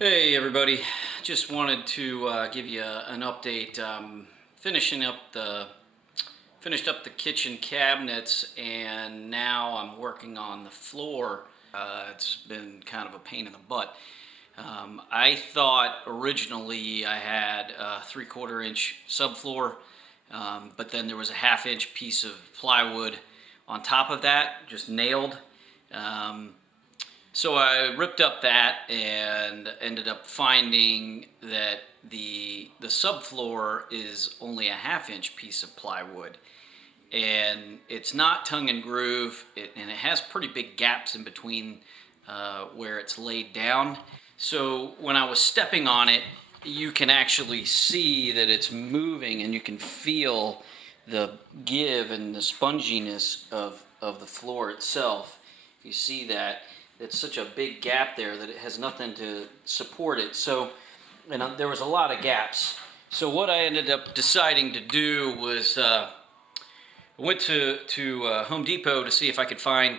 Hey everybody, just wanted to give you an update. Finished up the kitchen cabinets, and now I'm working on the floor. It's been kind of a pain in the butt. I thought originally I had a 3/4 inch subfloor, but then there was a 1/2 inch piece of plywood on top of that, just nailed. So I ripped up that and ended up finding that the subfloor is only a 1/2 inch piece of plywood, and it's not tongue and groove, and it has pretty big gaps in between where it's laid down. So when I was stepping on it, you can actually see that it's moving, and you can feel the give and the sponginess of the floor itself. You see that it's such a big gap there that it has nothing to support it. So, and there was a lot of gaps. So what I ended up deciding to do was went to Home Depot to see if I could find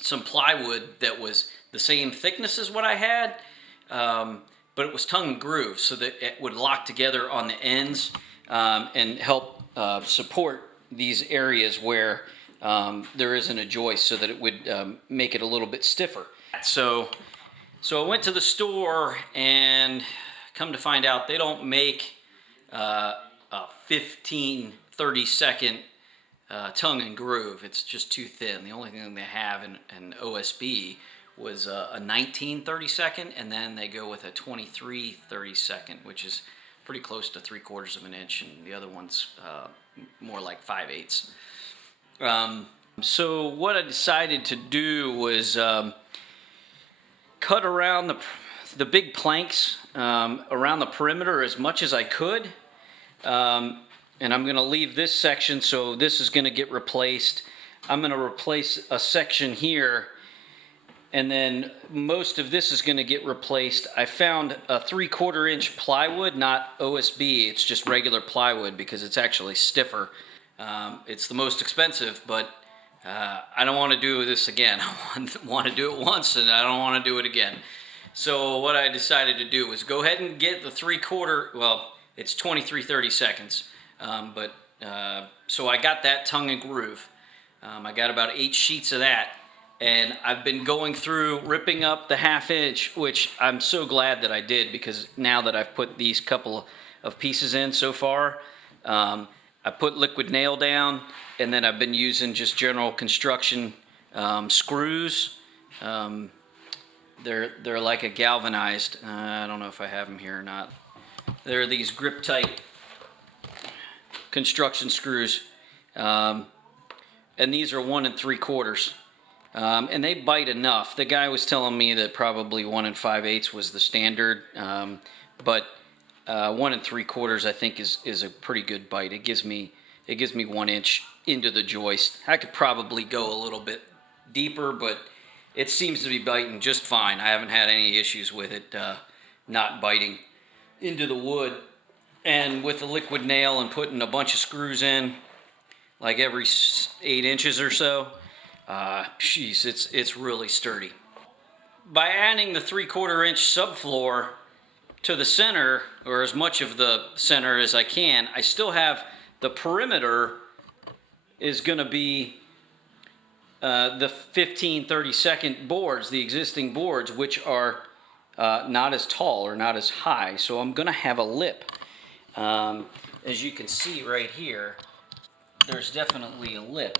some plywood that was the same thickness as what I had, but it was tongue and groove, so that it would lock together on the ends and help support these areas where there isn't a joist, so that it would make it a little bit stiffer. So I went to the store, and come to find out they don't make a 15-30 second tongue and groove. It's just too thin. The only thing they have in OSB was a 19-30 second, and then they go with a 23-30 second, which is pretty close to 3/4 of an inch, and the other one's more like 5/8. So what I decided to do was cut around the big planks around the perimeter as much as I could, and I'm going to leave this section, so this is going to get replaced. I'm going to replace a section here, and then most of this is going to get replaced. I found a 3/4 inch plywood, not OSB. It's just regular plywood because it's actually stiffer. It's the most expensive, but I don't want to do this again. I want to do it once, and I don't want to do it again. So what I decided to do was go ahead and get the 3/4, well, it's 23-30 seconds. So I got that tongue and groove. I got about 8 sheets of that, and I've been going through ripping up the 1/2 inch, which I'm so glad that I did, because now that I've put these couple of pieces in so far, I put liquid nail down, and then I've been using just general construction screws. They're like a galvanized, I don't know if I have them here or not. They're these grip tight construction screws, and these are 1 3/4, and they bite enough. The guy was telling me that probably 1 5/8 was the standard, but 1 3/4 I think is a pretty good bite. It gives me 1 inch into the joist. I could probably go a little bit deeper, but it seems to be biting just fine. I haven't had any issues with it not biting into the wood. And with the liquid nail and putting a bunch of screws in, like every 8 inches or so, geez, it's really sturdy. By adding the 3/4 inch subfloor to the center, or as much of the center as I can, I still have the perimeter is going to be the 15-30 second boards, the existing boards, which are not as tall or not as high. So I'm going to have a lip. As you can see right here, there's definitely a lip.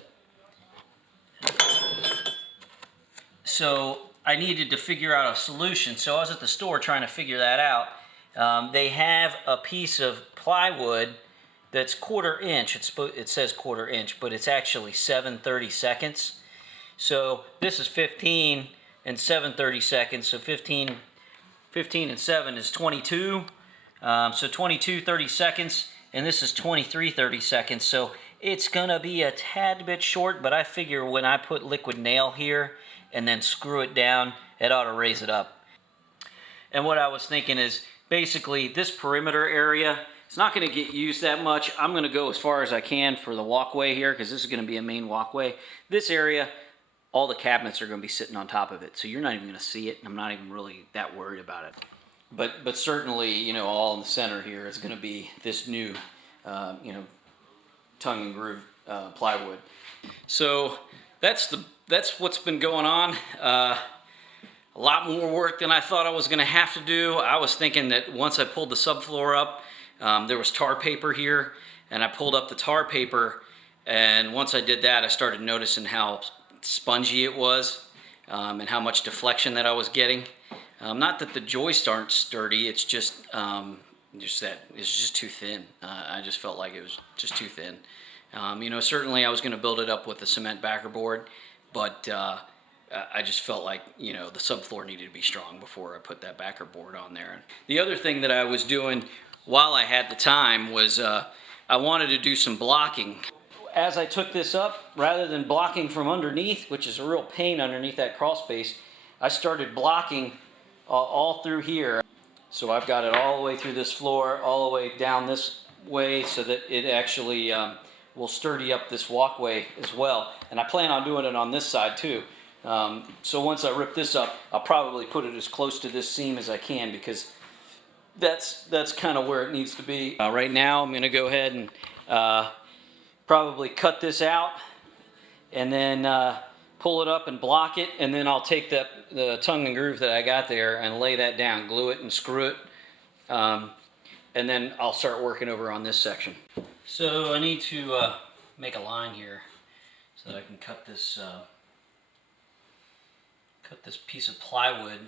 So I needed to figure out a solution. So I was at the store trying to figure that out. They have a piece of plywood that's 1/4 inch. It says 1/4 inch, but it's actually 7/30 seconds. So this is 15 and 7/30 seconds. So 15 and 7 is 22. So 22-30 seconds, and this is 23-30 seconds. So it's gonna be a tad bit short, but I figure when I put liquid nail here and then screw it down, it ought to raise it up. And what I was thinking is, basically this perimeter area, it's not going to get used that much. I'm going to go as far as I can for the walkway here, because this is going to be a main walkway. This area, all the cabinets are going to be sitting on top of it, so you're not even going to see it. I'm not even really that worried about it. But certainly, you know, all in the center here is going to be this new, you know, tongue and groove plywood. So that's what's been going on. A lot more work than I thought I was going to have to do. I was thinking that once I pulled the subfloor up, there was tar paper here, and I pulled up the tar paper, and once I did that, I started noticing how spongy it was, and how much deflection that I was getting. Not that the joists aren't sturdy, it's just that it's just too thin. I just felt like it was just too thin. You know, certainly I was going to build it up with a cement backer board, but I just felt like, you know, the subfloor needed to be strong before I put that backer board on there. The other thing that I was doing while I had the time was I wanted to do some blocking. As I took this up, rather than blocking from underneath, which is a real pain underneath that crawl space, I started blocking all through here. So I've got it all the way through this floor, all the way down this way, so that it actually will sturdy up this walkway as well. And I plan on doing it on this side too. So once I rip this up, I'll probably put it as close to this seam as I can, because that's kind of where it needs to be. Right now I'm going to go ahead and probably cut this out and then pull it up and block it, and then I'll take the tongue and groove that I got there and lay that down, glue it and screw it, and then I'll start working over on this section. So I need to make a line here so that I can cut this piece of plywood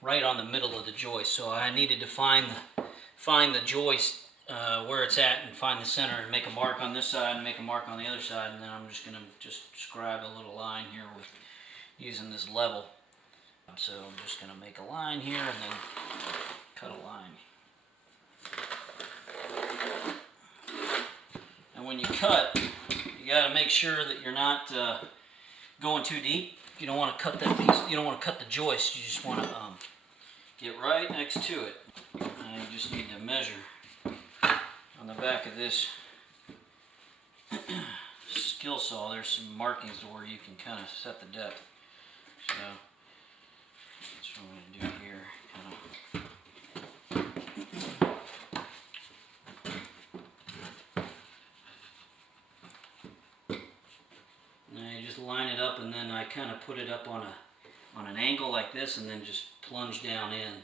right on the middle of the joist. So I needed to find the joist where it's at, and find the center, and make a mark on this side and make a mark on the other side, and then I'm just going to scribe a little line here with using this level. So I'm just going to make a line here and then cut a line. And when you cut, you got to make sure that you're not going too deep. You don't want to cut that piece. You don't want to cut the joist. You just want to get right next to it. And you just need to measure on the back of this skill saw. There's some markings where you can kind of set the depth. So that's what I'm going to do here. And you just line it up, and then I kind of put it up on an angle like this, and then just plunge down in.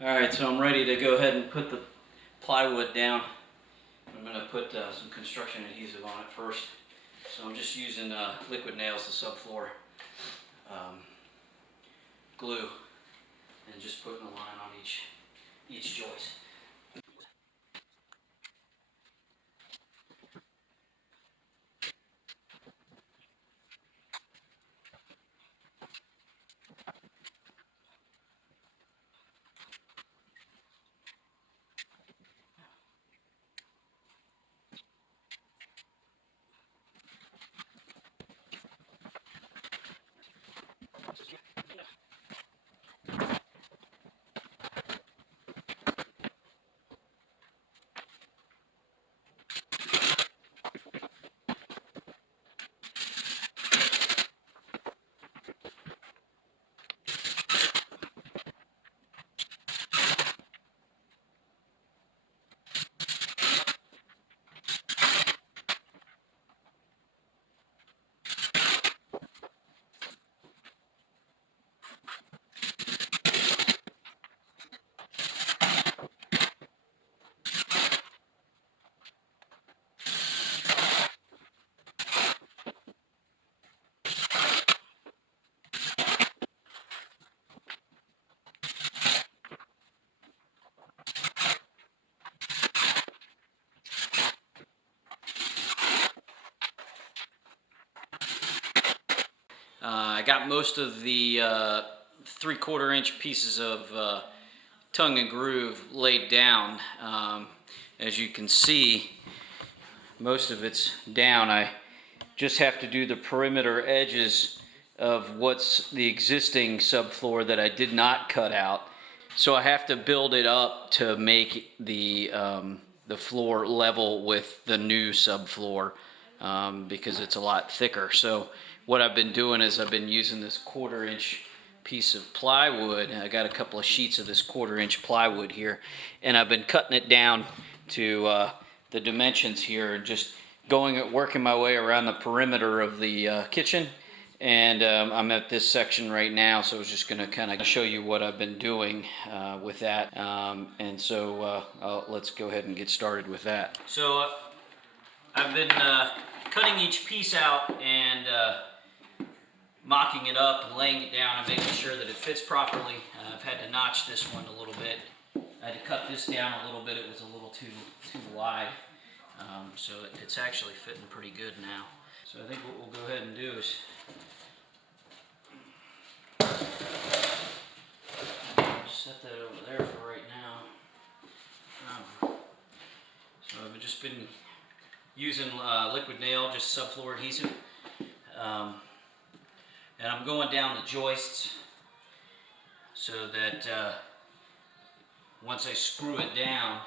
Alright, so I'm ready to go ahead and put the plywood down. I'm going to put some construction adhesive on it first. So I'm just using liquid nails, the subfloor glue, and just putting a line on each joist. I got most of the 3/4 inch pieces of tongue and groove laid down. As you can see, most of it's down. I just have to do the perimeter edges of what's the existing subfloor that I did not cut out. So I have to build it up to make the floor level with the new subfloor because it's a lot thicker. So what I've been doing is I've been using this 1/4 inch piece of plywood. I got a couple of sheets of this 1/4 inch plywood here, and I've been cutting it down to the dimensions here and just working my way around the perimeter of the kitchen. And I'm at this section right now, so I was just going to kind of show you what I've been doing with that. And so let's go ahead and get started with that. So I've been cutting each piece out and mocking it up and laying it down and making sure that it fits properly. I've had to notch this one a little bit. I had to cut this down a little bit. It was a little too wide. So it's actually fitting pretty good now. So I think what we'll go ahead and do is set that over there for right now. So I've just been using liquid nail, just subfloor adhesive. And I'm going down the joists so that once I screw it down,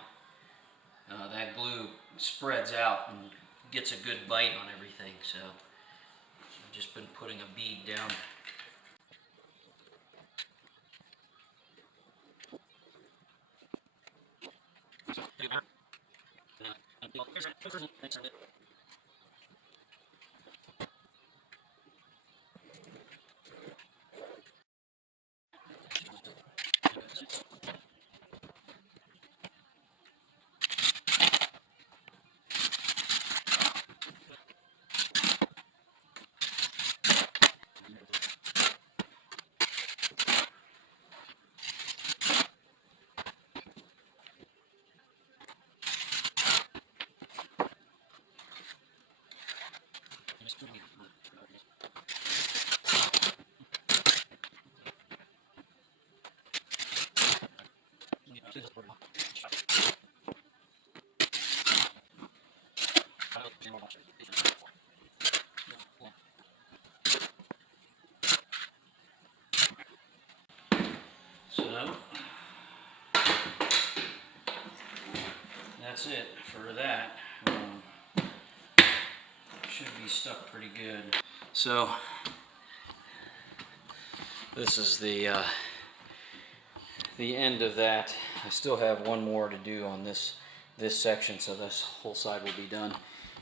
that glue spreads out and gets a good bite on everything. So I've just been putting a bead down. So that's it for that. Should be stuck pretty good. So this is the end of that. I still have one more to do on this section, so this whole side will be done.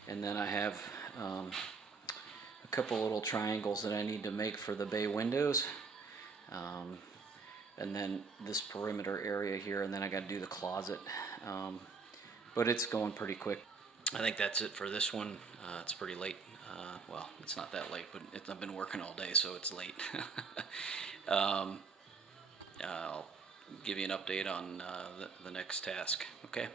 And then I have a couple little triangles that I need to make for the bay windows. And then this perimeter area here, and then I got to do the closet. But it's going pretty quick. I think that's it for this one. It's pretty late. Well, it's not that late, but I've been working all day, so it's late. I'll give you an update on the next task, okay?